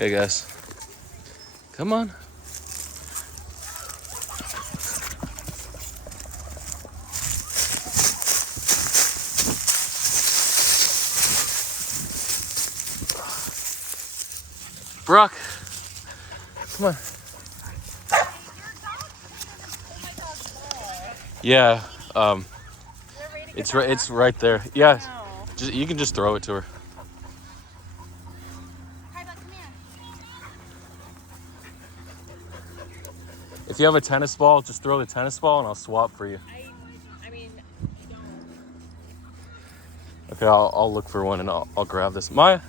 Hey guys, come on. Brock, come on. Yeah, it's right there. Yeah, you can just throw it to her. If you have a tennis ball, just throw the tennis ball and I'll swap for you. I mean, don't. Okay, I'll look for one and I'll grab this. Maya?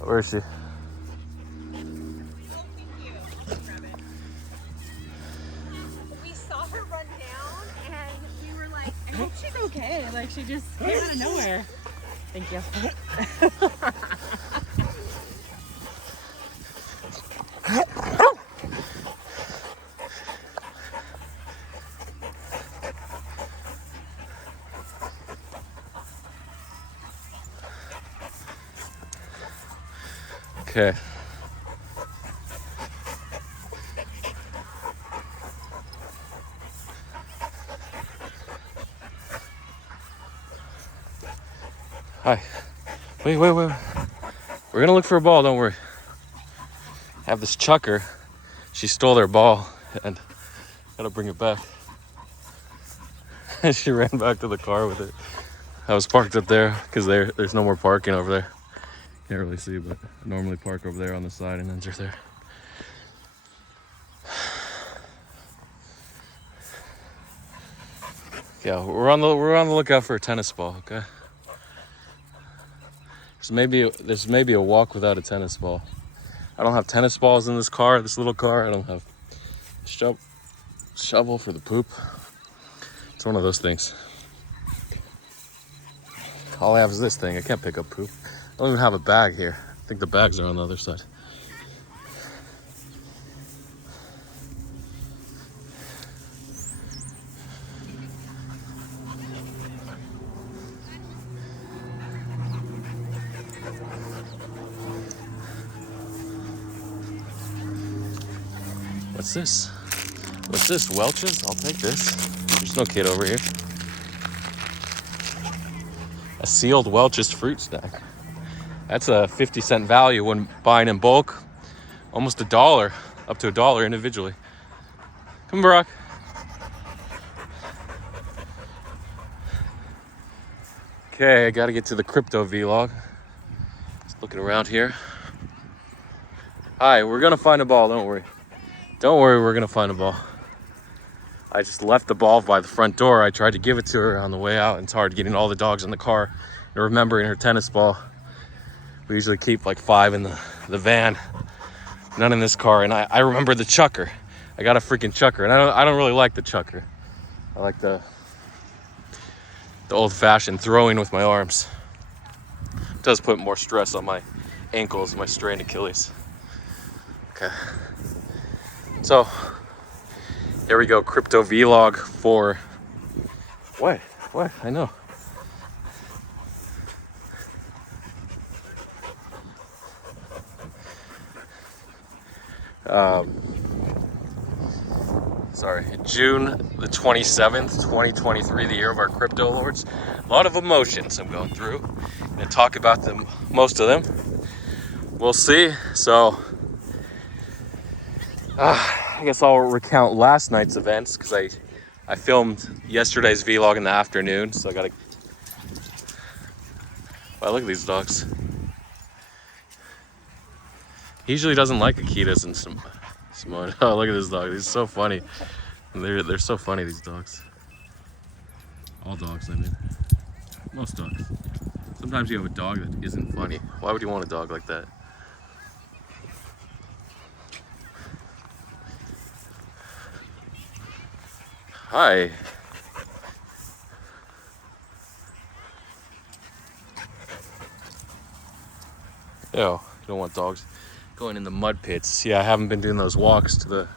Where is she? Oh, thank you. Grab it. We saw her run down and we were like, I hope she's okay. Like, she just came out of nowhere. Thank you. Okay. Hi. Wait. We're gonna look for a ball, don't worry. I have this chucker. She stole their ball and gotta bring it back. And she ran back to the car with it. I was parked up there because there's no more parking over there. Can't really see, but I normally park over there on the side and enter there. Yeah, we're on the lookout for a tennis ball, okay? There's maybe a walk without a tennis ball. I don't have tennis balls in this little car. I don't have shovel for the poop. It's one of those things. All I have is this thing. I can't pick up poop. I don't even have a bag here. I think the bags are on the other side. What's this? Welch's? I'll take this. There's no kid over here. A sealed Welch's fruit snack. That's a 50-cent value when buying in bulk. Almost $1, up to $1 individually. Come, Brock. Okay, I gotta get to the crypto vlog. Just looking around here. Hi, we're gonna find a ball, don't worry. Don't worry, we're gonna find a ball. I just left the ball by the front door. I tried to give it to her on the way out, and it's hard getting all the dogs in the car and remembering her tennis ball. We usually keep like 5 in the van, none in this car, and I remember the chucker. I got a freaking chucker, and I don't really like the chucker. I like the old-fashioned throwing with my arms. It does put more stress on my ankles, my strained Achilles. Okay. So, there we go, crypto vlog for... What? I know. June the 27th, 2023, the year of our crypto lords. A lot of emotions I'm going through. I'm gonna talk about them, most of them. We'll see. So, I guess I'll recount last night's events because I filmed yesterday's vlog in the afternoon, so I gotta... Wow, look at these dogs. He usually doesn't like Akitas and Simone. Oh, look at this dog. He's so funny. They're so funny, these dogs. All dogs, I mean. Most dogs. Sometimes you have a dog that isn't funny. Why would you want a dog like that? Hi. Ew, you don't want dogs going in the mud pits. Yeah, I haven't been doing those walks to the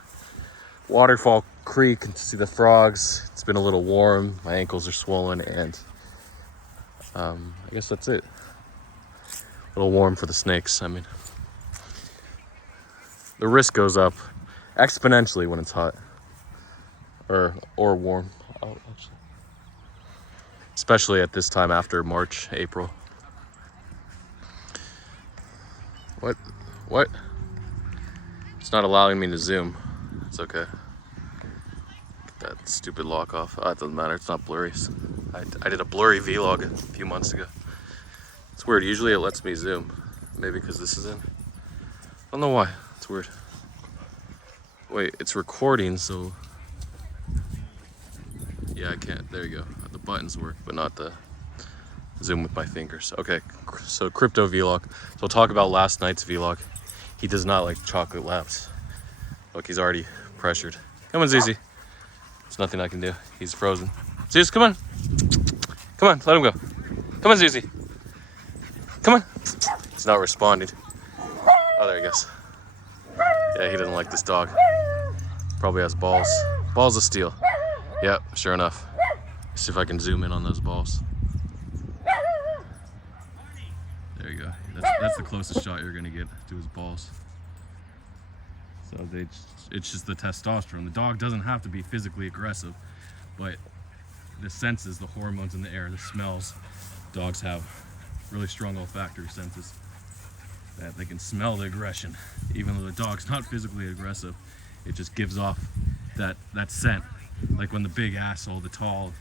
Waterfall Creek and to see the frogs. It's been a little warm. My ankles are swollen, and I guess that's it. A little warm for the snakes. I mean, the risk goes up exponentially when it's hot or warm. Oh, actually, especially at this time after March, April. What? What? It's not allowing me to zoom. It's okay. Get that stupid lock off. Oh, it doesn't matter. It's not blurry. I did a blurry vlog a few months ago. It's weird. Usually it lets me zoom. Maybe because this is in. I don't know why. It's weird. Wait, it's recording, so... Yeah, I can't. There you go. The buttons work, but not the zoom with my fingers. Okay, so crypto vlog. So we'll talk about last night's vlog. He does not like chocolate labs. Look, he's already pressured. Come on, Zizi. There's nothing I can do. He's frozen. Zeus, come on. Come on, let him go. Come on, Zizi. Come on. He's not responding. Oh, there he goes. Yeah, he doesn't like this dog. Probably has balls. Balls of steel. Yep, sure enough. Let's see if I can zoom in on those balls. There you go. That's the closest shot you're gonna get to his balls. So it's just the testosterone. The dog doesn't have to be physically aggressive, but the senses, the hormones in the air, the smells, dogs have really strong olfactory senses that they can smell the aggression. Even though the dog's not physically aggressive, it just gives off that scent. Like when the big asshole, the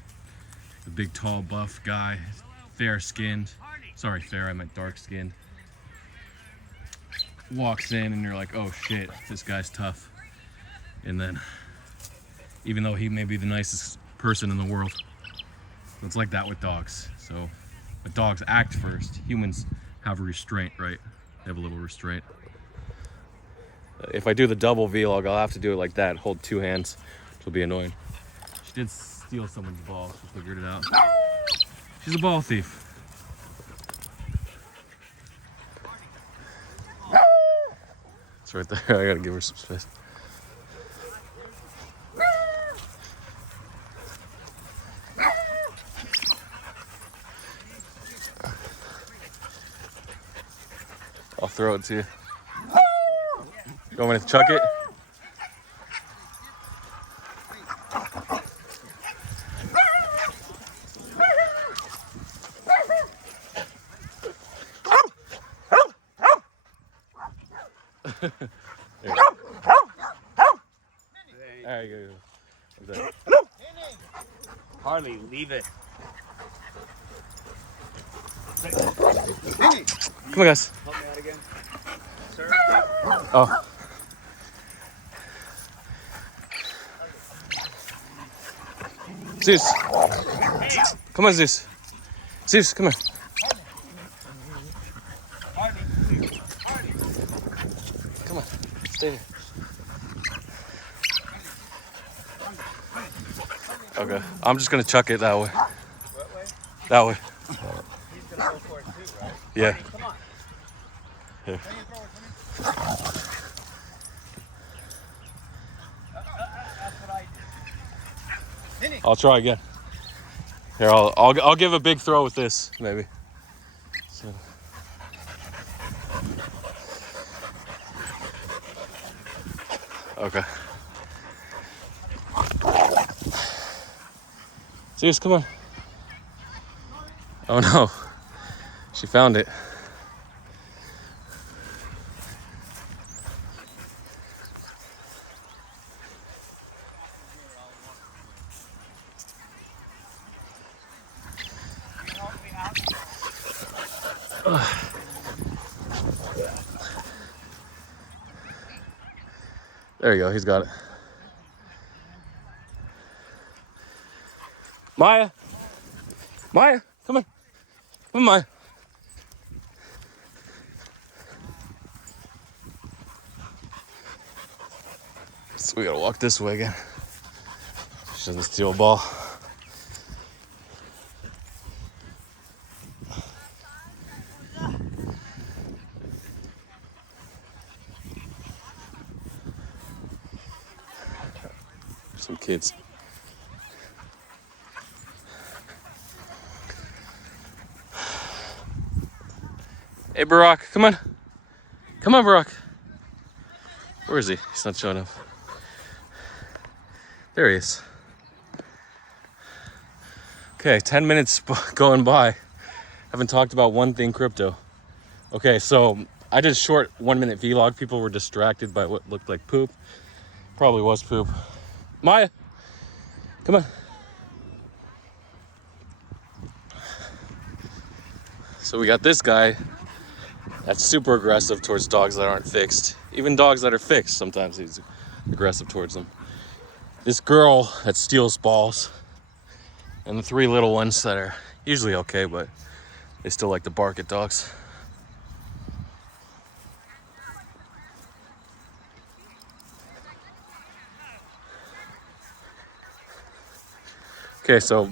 big tall buff guy, fair-skinned, sorry fair, I meant dark-skinned, walks in and you're like, oh shit, this guy's tough. And then, even though he may be the nicest person in the world, it's like that with dogs. So, but dogs act first. Humans have a restraint, right? They have a little restraint. If I do the double vlog, I'll have to do it like that, hold two hands, which will be annoying. She did steal someone's ball, she figured it out. She's a ball thief. It's right there, I gotta give her some space. I'll throw it to you. You want me to chuck it? There you go. Harley, leave it. Come on, guys. Help me out again. Sir? Oh. Zeus. Come on, Zeus. Zeus, come here. Harley. Come on. Stay here. Okay. I'm just gonna chuck it that way. What way? That way. He's gonna go for it too, right? Yeah. Come on. Here. That's what I did. I'll try again. Here, I'll give a big throw with this, maybe. So. Okay. Zeus, come on. Oh no. She found it. There you go, he's got it. Maya! Maya, come on. Come on, Maya. So we gotta walk this way again. She doesn't steal a ball. Some kids. Hey, Barack, come on. Come on, Barack. Where is he? He's not showing up. There he is. Okay, 10 minutes going by. Haven't talked about one thing crypto. Okay, so I did a short 1 minute vlog. People were distracted by what looked like poop. Probably was poop. Maya, come on. So we got this guy that's super aggressive towards dogs that aren't fixed. Even dogs that are fixed, sometimes he's aggressive towards them. This girl that steals balls. And the 3 little ones that are usually okay, but they still like to bark at dogs. Okay, so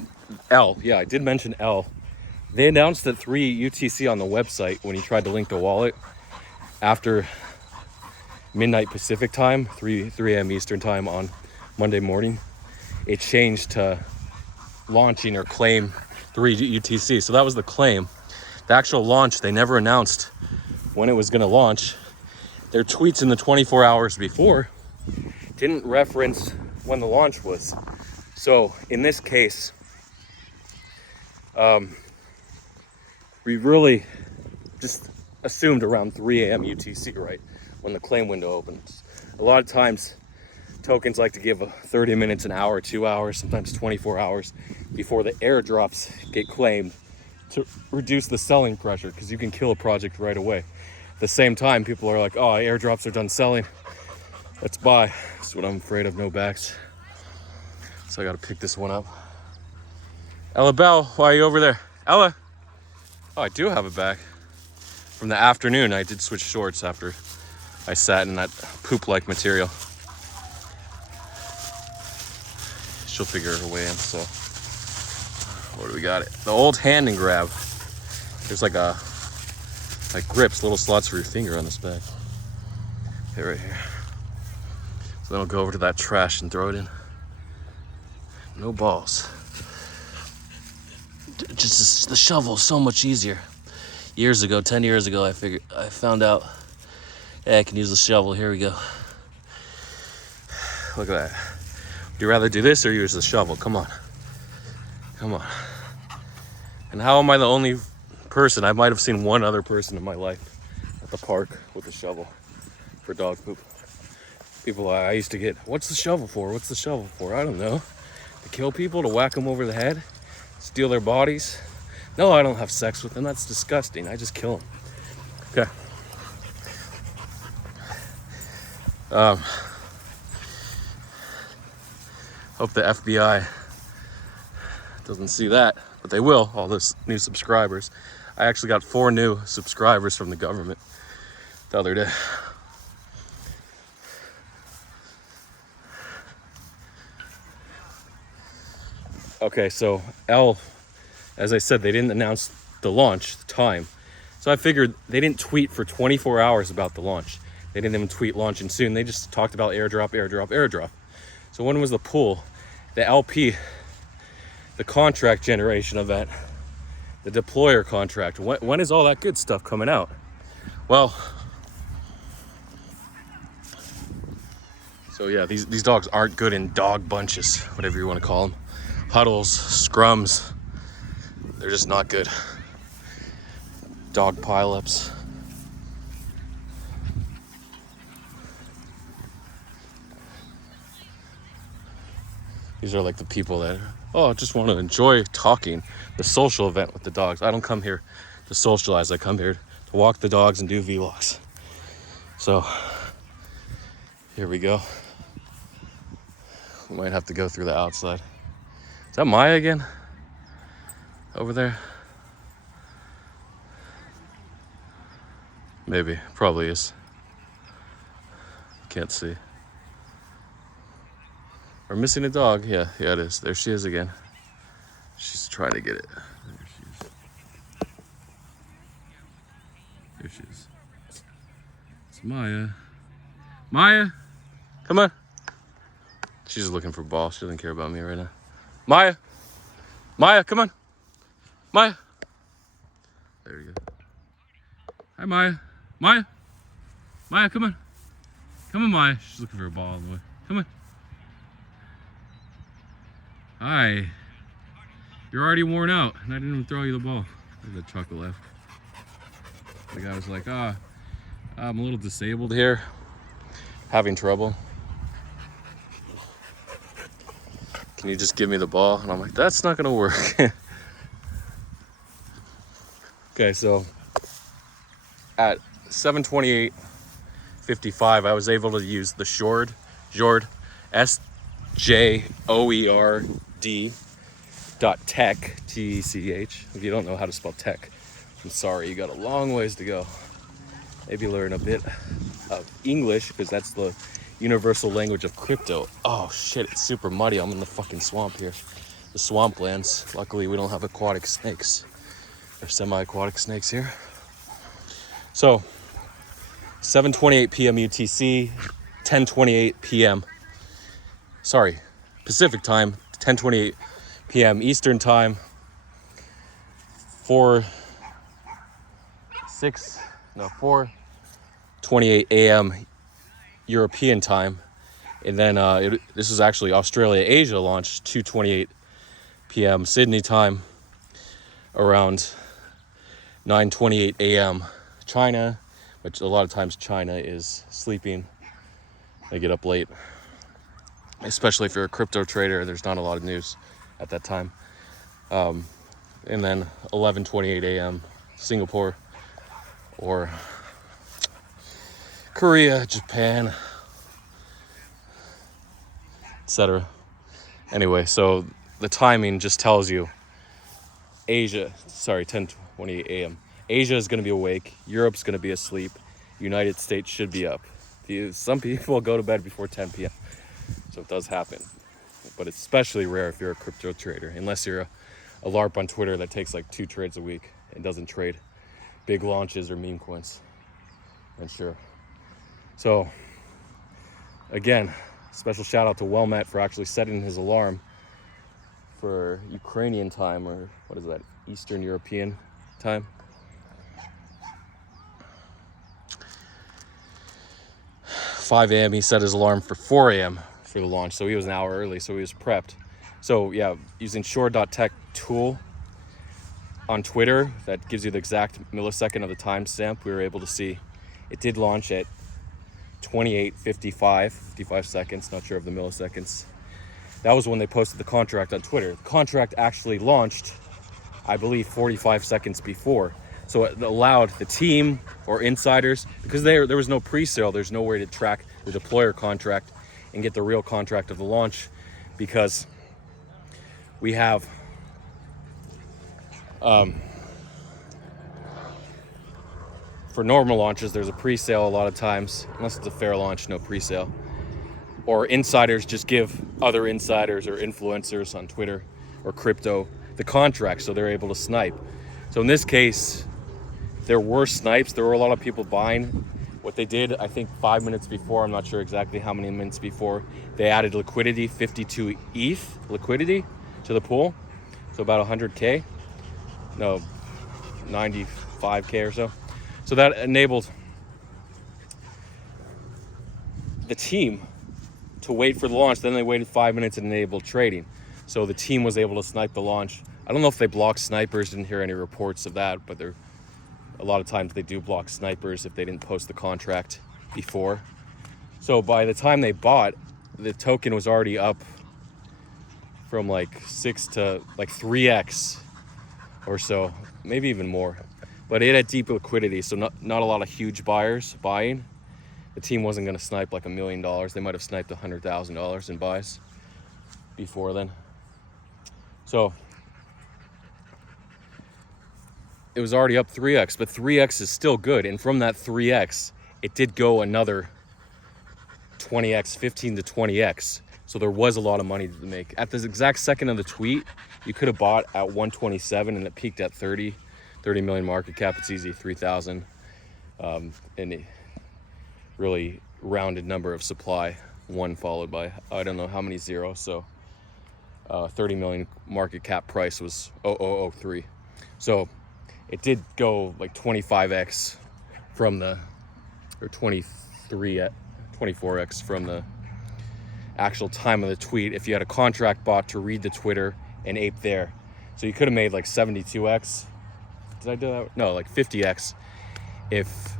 L, yeah, I did mention L. They announced that 3 UTC on the website when he tried to link the wallet after midnight Pacific time, 3 a.m. Eastern time on Monday morning. It changed to launching or claim 3 UTC. So that was the claim. The actual launch, they never announced when it was going to launch. Their tweets in the 24 hours before didn't reference when the launch was. So in this case, we really just assumed around 3 a.m. UTC, right? When the claim window opens. A lot of times, tokens like to give 30 minutes, an hour, 2 hours, sometimes 24 hours before the airdrops get claimed to reduce the selling pressure, because you can kill a project right away. At the same time, people are like, oh, airdrops are done selling. Let's buy. That's what I'm afraid of, no backs. So I gotta pick this one up. Ella Bell, why are you over there? Ella! Oh, I do have it back. From the afternoon, I did switch shorts after I sat in that poop-like material. She'll figure her way in, so. Where do we got it? The old hand and grab. There's like grips, little slots for your finger on this bag. Okay, right here. So then I'll go over to that trash and throw it in. No balls. Just the shovel is so much easier. Years ago, 10 years ago, I found out, hey, I can use the shovel. Here we go. Look at that. Would you rather do this or use the shovel? Come on. Come on. And how am I the only person? I might have seen one other person in my life at the park with a shovel for dog poop. People I used to get, what's the shovel for? What's the shovel for? I don't know. To kill people, to whack them over the head, steal their bodies. No, I don't have sex with them. That's disgusting. I just kill them. Okay. Hope the FBI doesn't see that, but they will, all those new subscribers. I actually got 4 new subscribers from the government the other day. Okay, so L, as I said, they didn't announce the launch, the time. So I figured they didn't tweet for 24 hours about the launch. They didn't even tweet launching soon. They just talked about airdrop, airdrop, airdrop. So when was the pool? The LP, the contract generation event, the deployer contract. When is all that good stuff coming out? Well, so yeah, these dogs aren't good in dog bunches, whatever you want to call them. Huddles, scrums, they're just not good. Dog pileups. These are like the people that, oh, just want to enjoy talking, the social event with the dogs. I don't come here to socialize. I come here to walk the dogs and do vlogs. So, here we go. We might have to go through the outside. Is that Maya again? Over there? Maybe, probably is. Can't see. We're missing a dog. Yeah, it is. There she is again. She's trying to get it. There she is. There she is. It's Maya. Maya! Come on. She's looking for ball. She doesn't care about me right now. Maya! Maya, come on. Maya! There you go. Hi, Maya. Maya? Maya, come on. Come on, Maya. She's looking for a ball on the way. Come on. Hi. You're already worn out, and I didn't even throw you the ball. There's a chocolate left. The guy was like, I'm a little disabled here. Having trouble. Can you just give me the ball? And I'm like, that's not gonna work. Okay, so at 7:28:55, I was able to use the Jord, SJOERD.tech, TECH. If you don't know how to spell tech, I'm sorry, you got a long ways to go. Maybe learn a bit of English, because that's the universal language of crypto. Oh shit, it's super muddy. I'm in the fucking swamp here. The swamplands. Luckily, we don't have aquatic snakes or semi-aquatic snakes here. So, 7:28 p.m. UTC, 10:28 p.m. Sorry, Pacific time, 10:28 p.m. Eastern time, 4:28 a.m. European time, and then this is actually Australia Asia launch, 2:28 p.m. Sydney time, around 9:28 a.m. China, which a lot of times China is sleeping. They get up late, especially if you're a crypto trader. There's not a lot of news at that time. And then 11:28 a.m. Singapore or Korea, Japan, etc. Anyway, so the timing just tells you Asia, sorry, 10:28 a.m. Asia is going to be awake, Europe's going to be asleep, United States should be up. Some people go to bed before 10 p.m. So it does happen. But it's especially rare if you're a crypto trader, unless you're a LARP on Twitter that takes like 2 trades a week and doesn't trade big launches or meme coins. And sure. So, again, special shout out to Wellmet for actually setting his alarm for Ukrainian time, or what is that, Eastern European time. $5 a.m. he set his alarm for 4 a.m. for the launch, so he was an hour early, so he was prepped. So yeah, using Shore.tech tool on Twitter that gives you the exact millisecond of the timestamp, we were able to see it did launch at 28:55, 55 seconds, not sure of the milliseconds. That was when they posted the contract on Twitter. The contract actually launched, I believe, 45 seconds before. So it allowed the team or insiders, because there was no pre-sale, there's no way to track the deployer contract and get the real contract of the launch, because we have for normal launches, there's a pre-sale a lot of times, unless it's a fair launch, no pre-sale. Or insiders just give other insiders or influencers on Twitter or crypto the contract, so they're able to snipe. So in this case, there were snipes. There were a lot of people buying. What they did, I think 5 minutes before, I'm not sure exactly how many minutes before, they added liquidity, 52 ETH liquidity to the pool. So about 100K. No, 95K or so. So that enabled the team to wait for the launch. Then they waited 5 minutes and enabled trading. So the team was able to snipe the launch. I don't know if they blocked snipers, didn't hear any reports of that, but a lot of times they do block snipers if they didn't post the contract before. So by the time they bought, the token was already up from like 6 to like 3x or so, maybe even more. But it had deep liquidity, so not a lot of huge buyers buying. The team wasn't going to snipe like $1 million. They might have sniped $100,000 in buys before then. So it was already up 3x, but 3x is still good. And from that 3x, it did go another 20x, 15 to 20x. So there was a lot of money to make. At this exact second of the tweet, you could have bought at 127 and it peaked at 30 million market cap. It's easy, 3,000. And a really rounded number of supply, one followed by, I don't know how many zeros. So 30 million market cap price was 0003. So it did go like 25x from the, or 24x from the actual time of the tweet if you had a contract bot to read the Twitter and ape there. So you could have made like 72x. Did I do that? No, like 50x if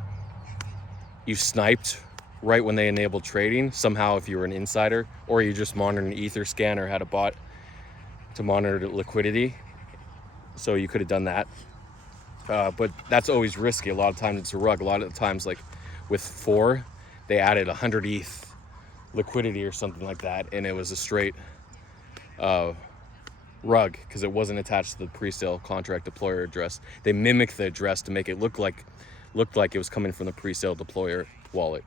you sniped right when they enabled trading, somehow if you were an insider, or you just monitored an Ether scan or had a bot to monitor the liquidity. So you could have done that. But that's always risky. A lot of times it's a rug. A lot of the times, like with 4, they added 100 ETH liquidity or something like that, and it was a straight rug because it wasn't attached to the pre-sale contract deployer address. They mimicked the address to make it look like it was coming from the pre-sale deployer wallet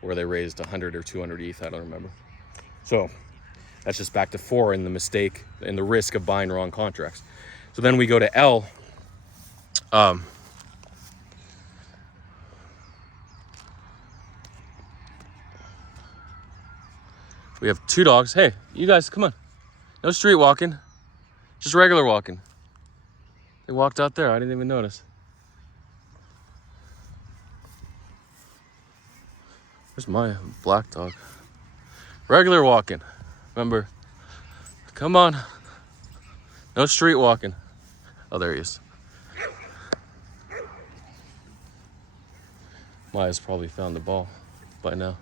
where they raised 100 or 200 ETH, I don't remember. So that's just back to 4 and the mistake and the risk of buying wrong contracts. So then we go to L. We have 2 dogs. Hey, you guys, come on. No street walking, just regular walking. They walked out there, I didn't even notice. Where's my black dog? Regular walking, remember? Come on. No street walking. Oh, there he is. Maya's probably found the ball by now.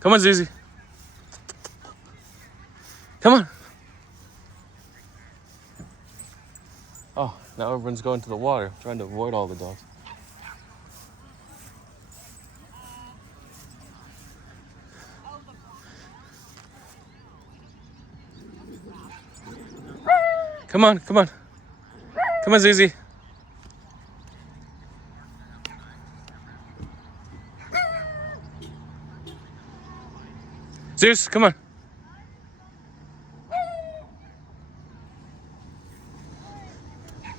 Come on, Zizi. Come on. Oh, now everyone's going to the water, trying to avoid all the dogs. Come on, come on. Come on, Zizi. Zeus, come on.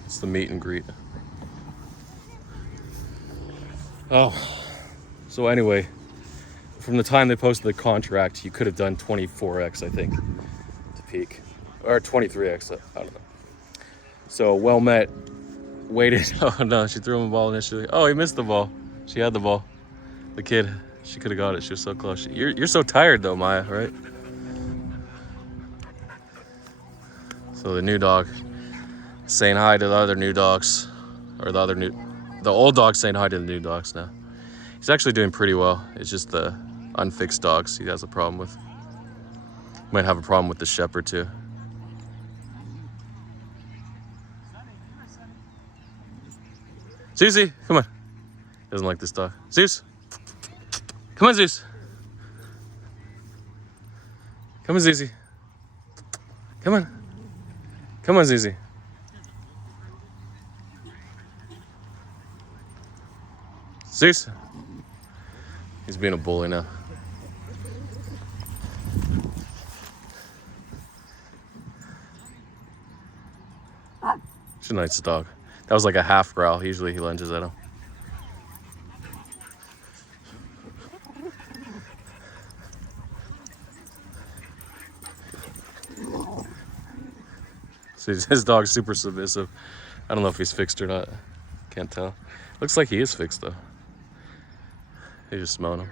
It's the meet and greet. Oh, so anyway, from the time they posted the contract, you could have done 24x, I think, to peak. Or 23x, I don't know. So well met, waited. Oh no, she threw him a ball initially. Oh, he missed the ball. She had the ball. The kid, she could have got it. She was so close. You're so tired though, Maya, right? So the new dog saying hi to the other new dogs, or the old dog saying hi to the new dogs now. He's actually doing pretty well. It's just the unfixed dogs he has a problem with. Might have a problem with the shepherd too. Susie, come on. Doesn't like this dog. Zeus. Come on, Zeus. Come on, Zizi. Come on. Come on, Zizi. Zeus. He's being a bully now. She's a nice dog. That was like a half growl. Usually he lunges at him. So his dog's super submissive. I don't know if he's fixed or not. Can't tell. Looks like he is fixed though. He's just smelling him.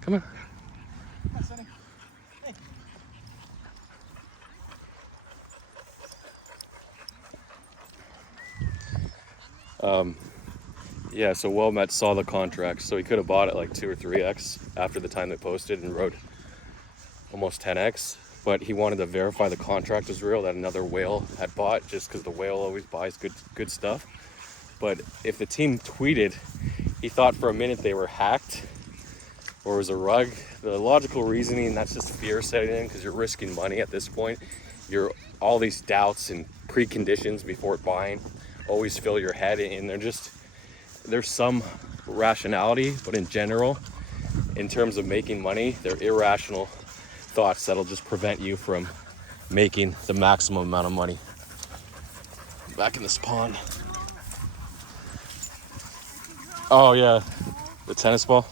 Come on. Yeah, so WellMet saw the contract, so he could have bought it like 2 or 3x after the time they posted and wrote almost 10x, but he wanted to verify the contract was real that another whale had bought, just because the whale always buys good stuff. But if the team tweeted, he thought for a minute they were hacked or it was a rug. The logical reasoning, that's just fear setting in because you're risking money at this point. You're all these doubts and preconditions before buying always fill your head, and there's some rationality, but in general, in terms of making money, they're irrational thoughts that'll just prevent you from making the maximum amount of money. Back in this pond. Oh yeah, the tennis ball.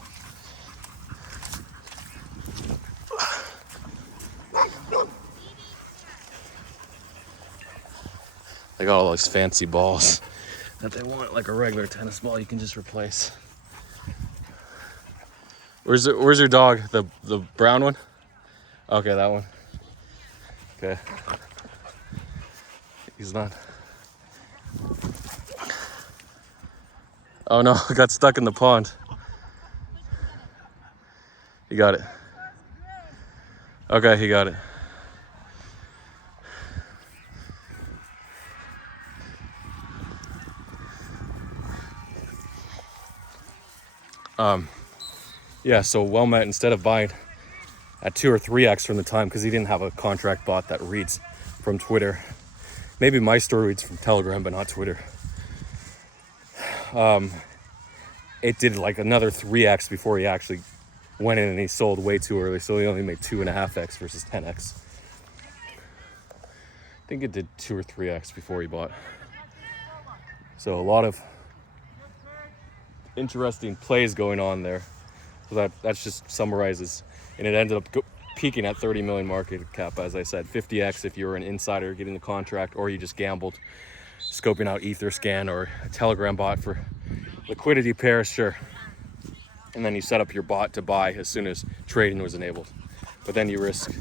They got all these fancy balls that they want, like a regular tennis ball you can just replace. Where's your dog? The brown one? Okay, that one. Okay. He's not. Oh no, I got stuck in the pond. He got it. Okay, he got it. Yeah, so Wellmet, instead of buying at 2 or 3x from the time, because he didn't have a contract bot that reads from Twitter. Maybe my story reads from Telegram, but not Twitter. It did like another 3x before he actually went in and he sold way too early. So he only made 2.5x versus 10x. I think it did 2 or 3x before he bought. So a lot of interesting plays going on there. So that's just summarizes, and it ended up peaking at 30 million market cap, as I said. 50x if you were an insider getting the contract, or you just gambled scoping out Etherscan or a Telegram bot for liquidity pairs, sure. And then you set up your bot to buy as soon as trading was enabled. But then you risk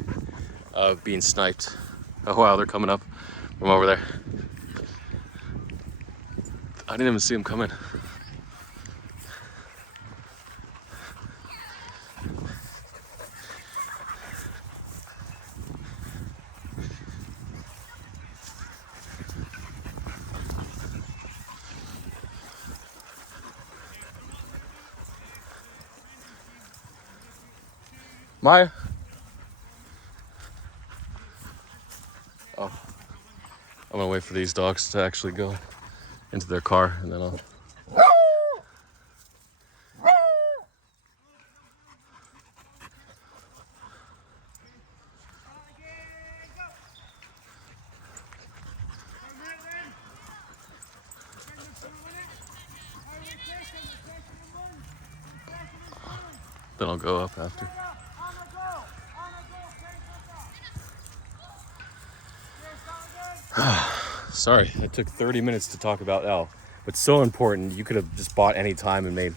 of being sniped. Oh wow, they're coming up from over there. I didn't even see them coming. Maya? Oh. I'm gonna wait for these dogs to actually go into their car and then I'll... Then I'll go up after. Sorry, it took 30 minutes to talk about L, but so important. You could have just bought any time and made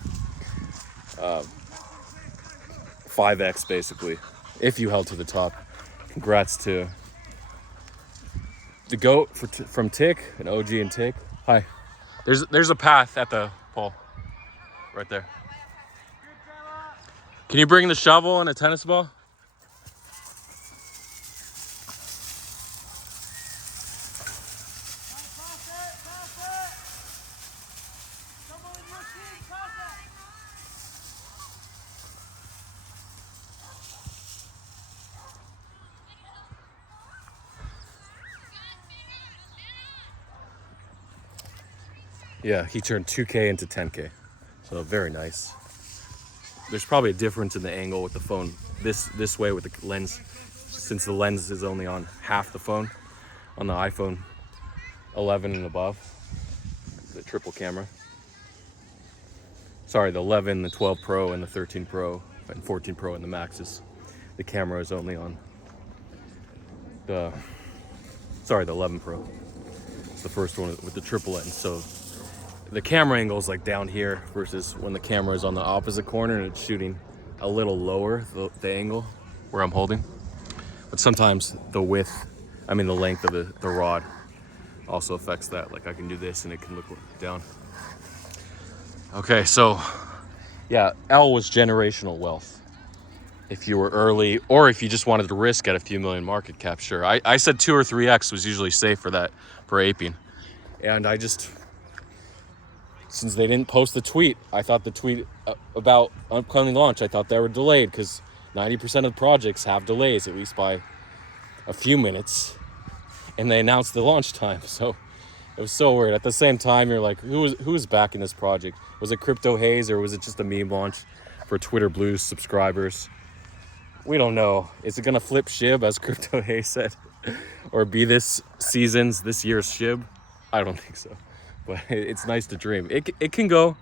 5x basically, if you held to the top. Congrats to the GOAT from Tick, an OG and Tick. Hi. There's a path at the pole, right there. Can you bring the shovel and a tennis ball? Yeah, he turned 2K into 10K, so very nice. There's probably a difference in the angle with the phone this way with the lens, since the lens is only on half the phone on the iPhone 11 and above, the triple camera. Sorry, the 11, the 12 Pro, and the 13 Pro, and 14 Pro, and the Maxes. The camera is only on the 11 Pro. It's the first one with the triple lens, so the camera angle is like down here versus when the camera is on the opposite corner and it's shooting a little lower, the angle where I'm holding. But sometimes the length of the rod also affects that. Like I can do this and it can look down. Okay, so yeah, L was generational wealth. If you were early, or if you just wanted to risk at a few million market cap, sure. I said 2 or 3x was usually safe for that, for aping. And since they didn't post the tweet, I thought the tweet about upcoming launch, I thought they were delayed because 90% of projects have delays, at least by a few minutes. And they announced the launch time, so it was so weird. At the same time, you're like, who's backing this project? Was it Crypto Haze or was it just a meme launch for Twitter Blue subscribers? We don't know. Is it gonna flip SHIB, as Crypto Haze said? Or be this year's SHIB? I don't think so. But it's nice to dream. It can go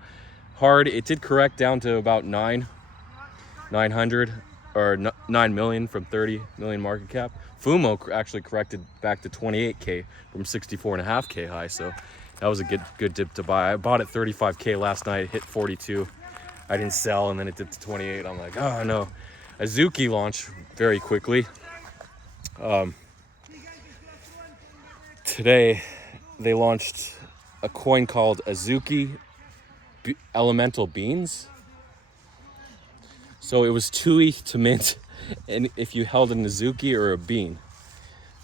hard. It did correct down to about 900 or 9 million from 30 million market cap. Fumo actually corrected back to 28K from 64.5K high. So that was a good dip to buy. I bought it 35K last night, hit 42. I didn't sell, and then it dipped to 28. I'm like, oh no. Azuki launched very quickly. Today they launched a coin called Azuki Elemental Beans. So it was 2 ETH to mint, and if you held an Azuki or a bean.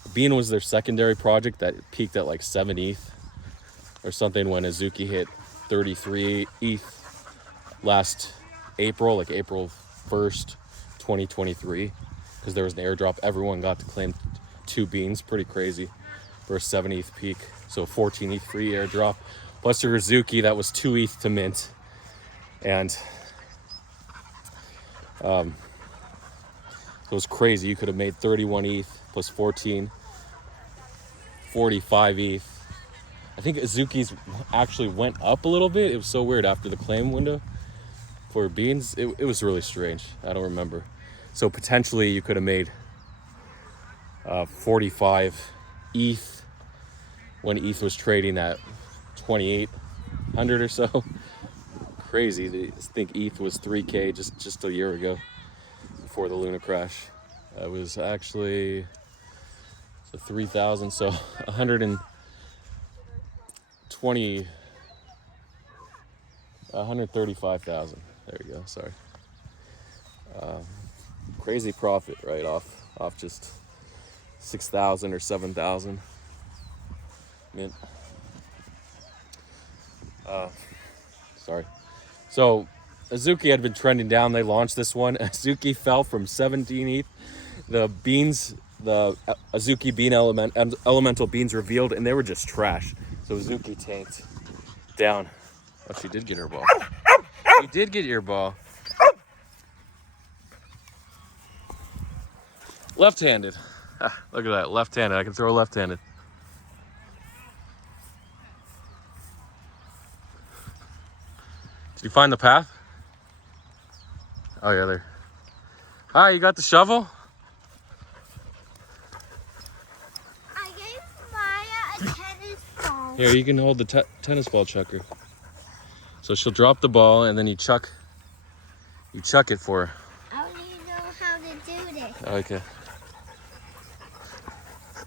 A bean was their secondary project that peaked at like 7 ETH or something when Azuki hit 33 ETH last April, like April 1st, 2023, because there was an airdrop. Everyone got to claim 2 beans, pretty crazy, for a 7 ETH peak. So 14 ETH free airdrop. Plus your Azuki, that was 2 ETH to mint. And so it was crazy. You could have made 31 ETH plus 14, 45 ETH. I think Azuki's actually went up a little bit. It was so weird after the claim window for beans. It was really strange. I don't remember. So potentially you could have made 45 ETH when ETH was trading at 2,800 or so. Crazy. I think ETH was 3K just a year ago before the Luna crash. It was actually 3,000, so 135,000. There you go. Sorry. Crazy profit, right, off just 6,000 or 7,000 mint. Sorry. So Azuki had been trending down. They launched this one. Azuki fell from 17 ETH. The beans, the Azuki bean elemental beans revealed, and they were just trash. So Azuki tanked down. Oh, she did get her ball. You did get your ball. Left-handed. Ah, look at that, left-handed. I can throw left-handed. Did you find the path? Oh yeah, there. Hi, you got the shovel? I gave Maya a tennis ball. Here, you can hold the tennis ball chucker. So she'll drop the ball and then you chuck it for her. I don't even know how to do this. Okay.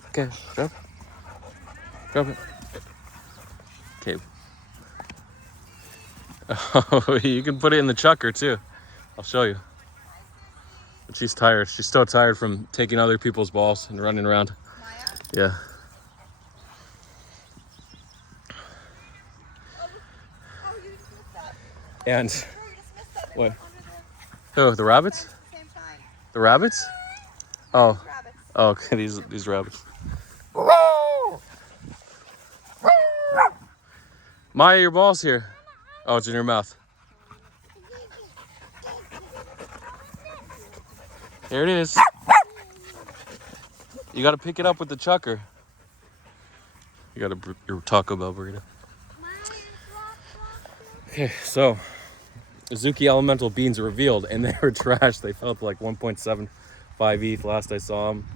Okay, drop. Drop it. Okay. Oh, you can put it in the chucker too. I'll show you. But she's tired. She's still tired from taking other people's balls and running around. Maya? Yeah. Oh, you just missed that. And Oh, you just missed that. what? Under Oh, the rabbits? the same sign. The rabbits? Oh. Rabbits. Oh, okay, these rabbits. Maya, your ball's here. Oh, it's in your mouth. There it is. You gotta pick it up with the chucker. You got your Taco Bell burrito. Okay, so Azuki Elemental Beans are revealed, and they were trash. They fell to like 1.75 ETH last I saw them.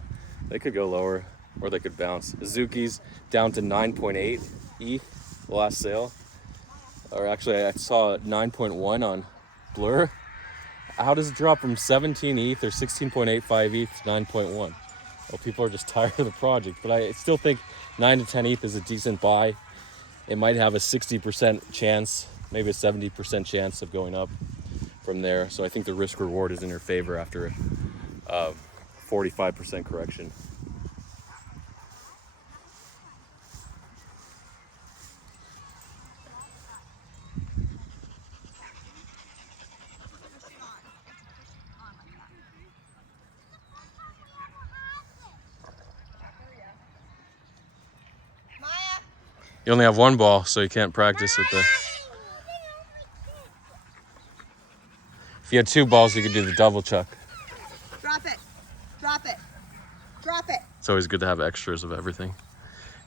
They could go lower, or they could bounce. Azuki's down to 9.8 ETH, the last sale. Or actually, I saw 9.1 on Blur. How does it drop from 17 ETH or 16.85 ETH to 9.1? Well, people are just tired of the project, but I still think 9 to 10 ETH is a decent buy. It might have a 60% chance, maybe a 70% chance of going up from there. So I think the risk reward is in your favor after a 45% correction. Maya! You only have one ball, so you can't practice with the... If you had 2 balls, you could do the double chuck. Drop it. Drop it. Drop it. It's always good to have extras of everything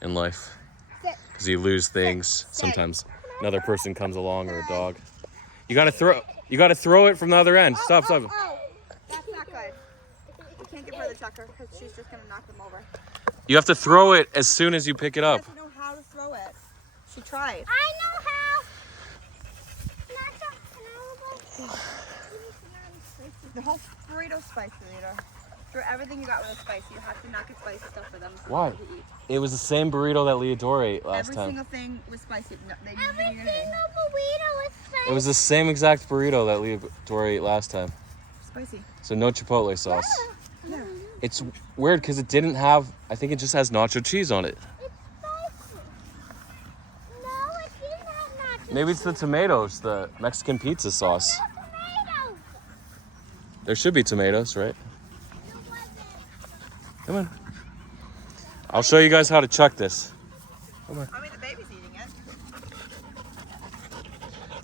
in life. Sit. Because you lose things. Sometimes another person comes along or a dog. You gotta throw it from the other end. Stop. Oh, that's not good. can't give her the chucker because she's just gonna knock them over. You have to throw it as soon as you pick it She up. doesn't know how to throw it. She tried. I know how. The whole burrito spicy, Rita. Throw everything you got with a spicy. You have to not get spicy stuff for them. Why? To eat. It was the same burrito that Leodora ate last Every time. single thing was spicy. No, they didn't Every give you anything. single burrito is spicy. It was the same exact burrito that Leodora ate last time. Spicy. So no chipotle sauce. Yeah. It's weird because it didn't have, I think it just has nacho cheese on it. It's spicy. No, it didn't have nacho Maybe it's the tomatoes, the Mexican pizza sauce. cheese. Tomatoes. There should be tomatoes, right? It wasn't. Come on. I'll show you guys how to chuck this. I mean, the baby's eating it.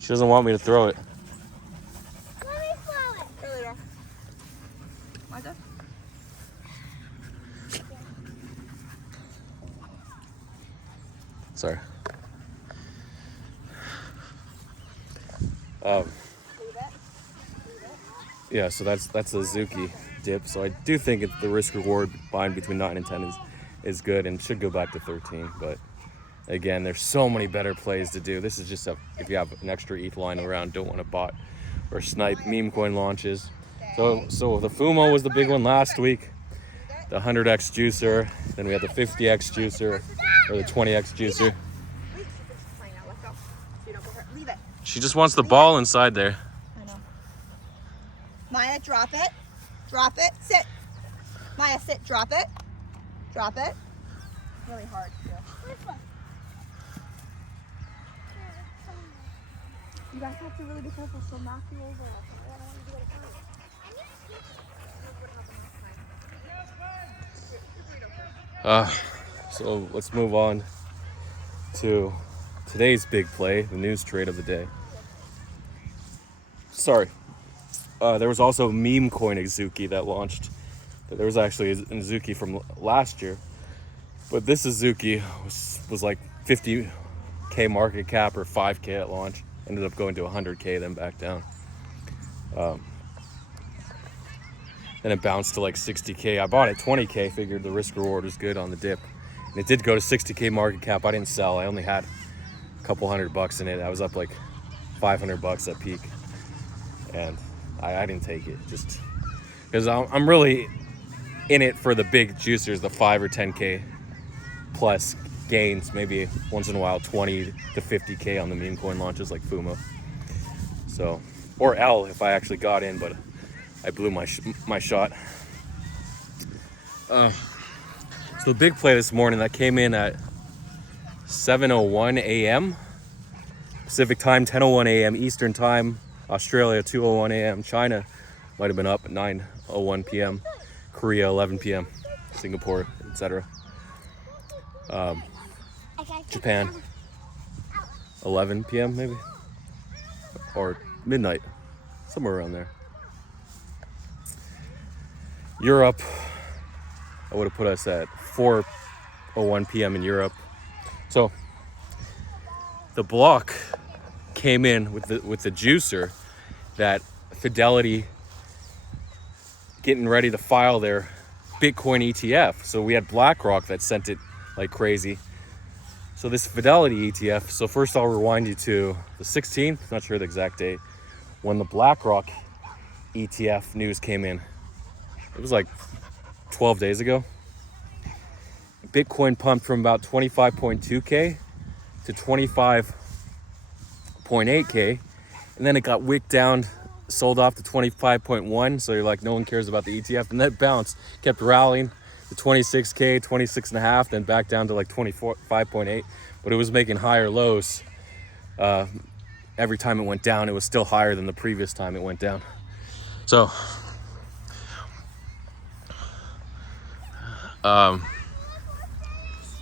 She doesn't want me to throw it. Let me throw it. Here, Rita. Want this? Sorry. Leave it. Yeah, so that's a Zuki dip. So I do think the risk reward bind between 9 and 10 is good and should go back to 13. But again, there's so many better plays to do. This is just if you have an extra ETH lying around, don't want to bot or snipe meme coin launches. So the Fumo was the big one last week. The 100x juicer. Then we had the 50x juicer or the 20x juicer. Wait, she's playing now. Let go. So you don't put her. Leave it. She just wants the ball inside there. I know. Maya, drop it. Drop it. Sit. Maya, sit. Drop it. Drop it. Really hard to do. You guys have to really be careful. She'll knock you over. I don't want you to do it again. So let's move on to today's big play, the news trade of the day. Sorry. There was also meme coin Azuki that launched. But there was actually a Azuki from last year. But this Azuki was like 50K market cap or 5K at launch. Ended up going to 100K, then back down. Then it bounced to like 60K. I bought it 20K, figured the risk reward was good on the dip. And it did go to 60K market cap. I didn't sell. I only had a couple $100 in it. I was up like $500 at peak. And I didn't take it just because I'm really in it for the big juicers, the 5 or 10K plus gains, maybe once in a while 20 to 50K on the meme coin launches like Fumo. So, or L if I actually got in, but I blew my shot. So the big play this morning that came in at 7:01 a.m. Pacific time, 10:01 a.m. Eastern time, Australia 2:01 a.m. China might have been up at 9:01 p.m. Korea 11 p.m. Singapore, etc. Japan 11 p.m. maybe, or midnight, somewhere around there. Europe, I would have put us at 4:01 p.m. in Europe. So the block came in with the juicer that Fidelity getting ready to file their Bitcoin ETF. So we had BlackRock that sent it like crazy. So this Fidelity ETF, so first I'll rewind you to the 16th, not sure the exact date, when the BlackRock ETF news came in. It was like 12 days ago. Bitcoin pumped from about 25.2K to 25.8K. And then it got wicked down, sold off to 25.1. So you're like, no one cares about the ETF. And that bounced, kept rallying to 26K, 26.5, then back down to like 25.8. But it was making higher lows. Every time it went down, it was still higher than the previous time it went down. So,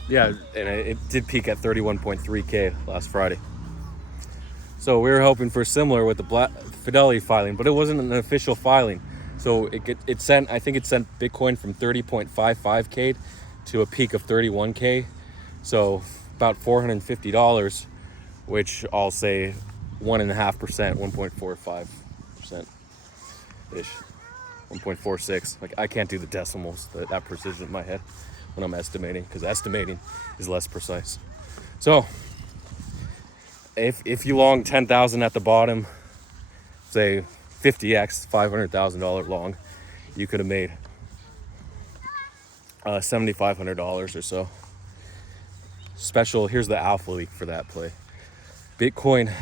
yeah, and it did peak at 31.3K last Friday. So we were hoping for similar with the Fidelity filing, but it wasn't an official filing. So it sent, I think it sent Bitcoin from 30.55K to a peak of 31K. So about $450, which I'll say 1.5%, 1.45% ish. 1.46. Like, I can't do the decimals, that precision in my head when I'm estimating, because estimating is less precise. So if you long 10,000 at the bottom, say 50x, $500,000 long, you could have made $7,500 or so. Special, here's the alpha leak for that play. Bitcoin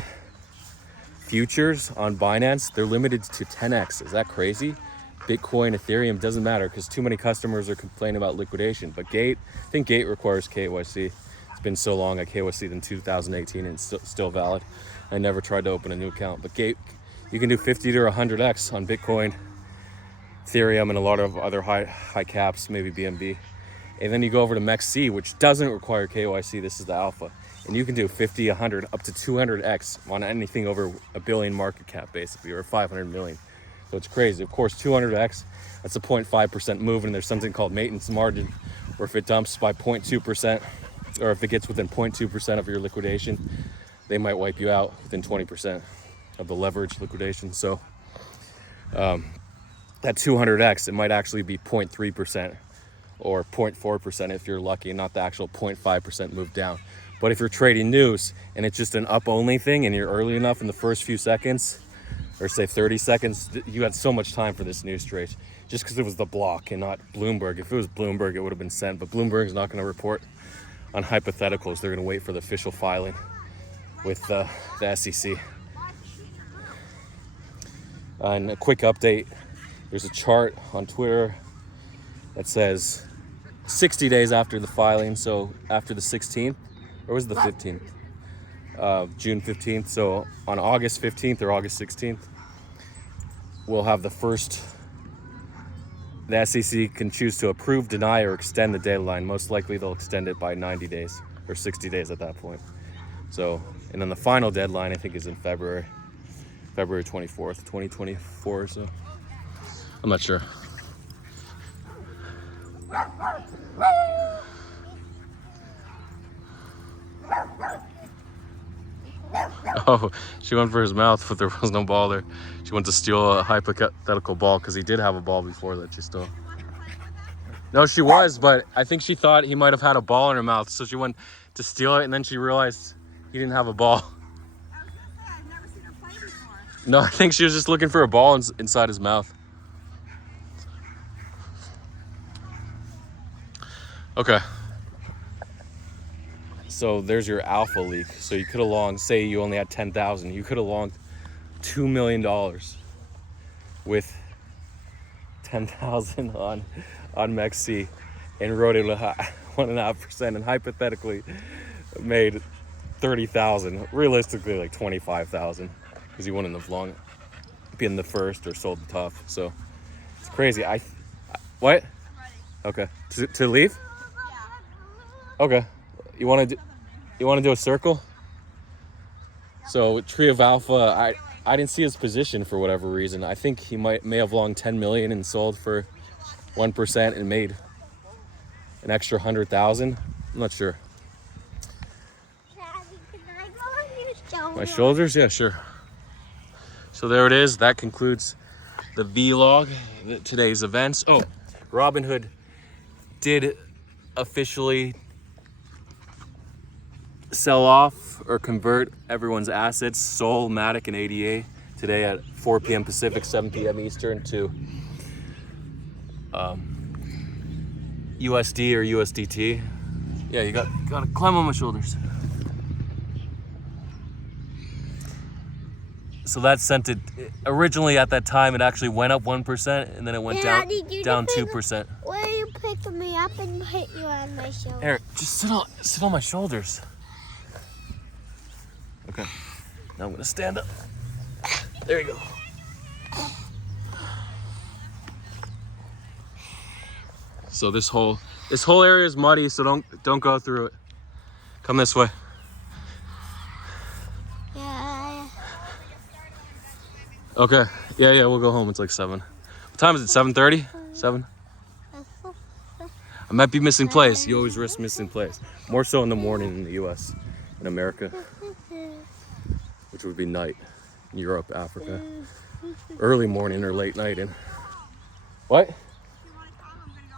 futures on Binance, they're limited to 10x. Is that crazy? Bitcoin, Ethereum, doesn't matter because too many customers are complaining about liquidation. But Gate, I think Gate requires KYC. It's been so long, I KYC'd in 2018 and it's still valid. I never tried to open a new account. But Gate, you can do 50 to 100x on Bitcoin, Ethereum, and a lot of other high caps, maybe BNB. And then you go over to MEXC, which doesn't require KYC. This is the alpha. And you can do 50, 100, up to 200x on anything over $1 billion market cap, basically, or 500 million. So it's crazy. Of course, 200x, that's a 0.5% move, and there's something called maintenance margin, where if it dumps by 0.2%, or if it gets within 0.2% of your liquidation, they might wipe you out within 20% of the leverage liquidation. So that 200x, it might actually be 0.3% or 0.4% if you're lucky, and not the actual 0.5% move down. But if you're trading news and it's just an up only thing and you're early enough in the first few seconds, or say 30 seconds, you had so much time for this news trade just because it was the block and not Bloomberg. If it was Bloomberg, it would have been sent, but Bloomberg's not going to report on hypotheticals. They're going to wait for the official filing with the SEC. And a quick update, there's a chart on Twitter that says 60 days after the filing, so after the 16th, or was it the 15th? June 15th, so on August 15th or August 16th, we'll have the SEC can choose to approve, deny, or extend the deadline. Most likely they'll extend it by 90 days or 60 days at that point. So, and then the final deadline I think is in February 24th, 2024 or so. I'm not sure. Oh, she went for his mouth, but there was no ball there. She went to steal a hypothetical ball because he did have a ball before that she stole. No, she was, but I think she thought he might have had a ball in her mouth, so she went to steal it, and then she realized he didn't have a ball. I've never seen her play before. No, I think she was just looking for a ball inside his mouth. Okay. So there's your alpha leak. So you could have longed, say you only had 10,000, you could have longed $2 million with 10,000 on MEXC and wrote it 1.5% and hypothetically made 30,000, realistically like 25,000 because you wouldn't have long been the first or sold the tough. So it's crazy. What? Okay. To leave? Yeah. Okay. You want to do a circle? So Tree of Alpha, I didn't see his position for whatever reason. I think he may have longed 10 million and sold for 1% and made an extra 100,000. I'm not sure. Daddy, can I go on your shoulder? My shoulders? Yeah, sure. So there it is. That concludes the vlog, today's events. Oh, Robinhood did officially sell off or convert everyone's assets, Sol, Matic, and ADA today at 4 p.m. Pacific, 7 p.m. Eastern to USD or USDT. Yeah, you gotta climb on my shoulders. So that sent it, originally at that time, it actually went up 1% and then it went Daddy, down 2%. Will you pick me up and put you on my shoulder? Eric, just sit on my shoulders. Okay, now I'm gonna stand up. There you go. So this whole area is muddy, so don't go through it. Come this way. Yeah. Okay. Yeah, we'll go home. It's like 7. What time is it? 7:30? 7? I might be missing plays. You always risk missing plays. More so in the morning in the US, in America, which would be night. In Europe, Africa. Early morning or late night in What? You want to come?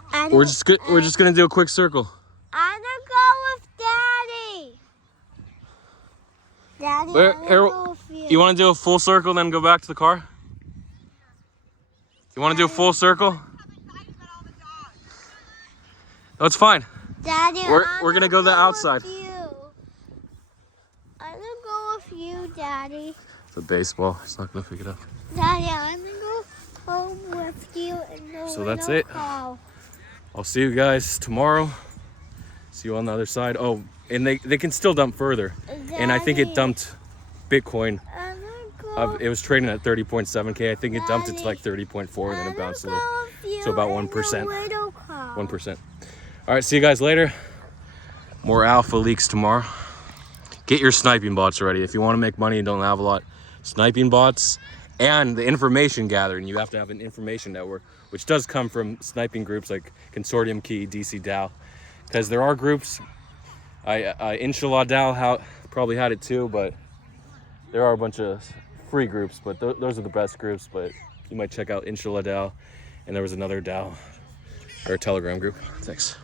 I'm gonna go home. We're just gonna do a quick circle. I'm gonna go with Daddy. Daddy, Where- I'm here- gonna go with you. You want to do a full circle, then go back to the car? You want to do a full circle? I'm excited about all the dogs. No, it's fine. Daddy, We're gonna go to the outside. With you. I'm gonna go with you, Daddy. It's a baseball. It's not gonna pick it up. Daddy, I'm gonna go home with you and the So that's little it. cow. I'll see you guys tomorrow. See you on the other side. Oh, and they can still dump further. And I think it Daddy, dumped Bitcoin. I'm gonna go. It was trading at 30.7K. I think it dumped it to like 30.4 and then it bounced a little. So about 1%. 1%. All right, see you guys later. More alpha leaks tomorrow. Get your sniping bots ready. If you want to make money and don't have a lot, sniping bots and the information gathering. You have to have an information network, which does come from sniping groups like Consortium Key, DC DAO. Because there are groups. Inshallah DAO probably had it too, but there are a bunch of free groups, but those are the best groups. But you might check out Inshallah DAO, and there was another DAO or Telegram group. Thanks.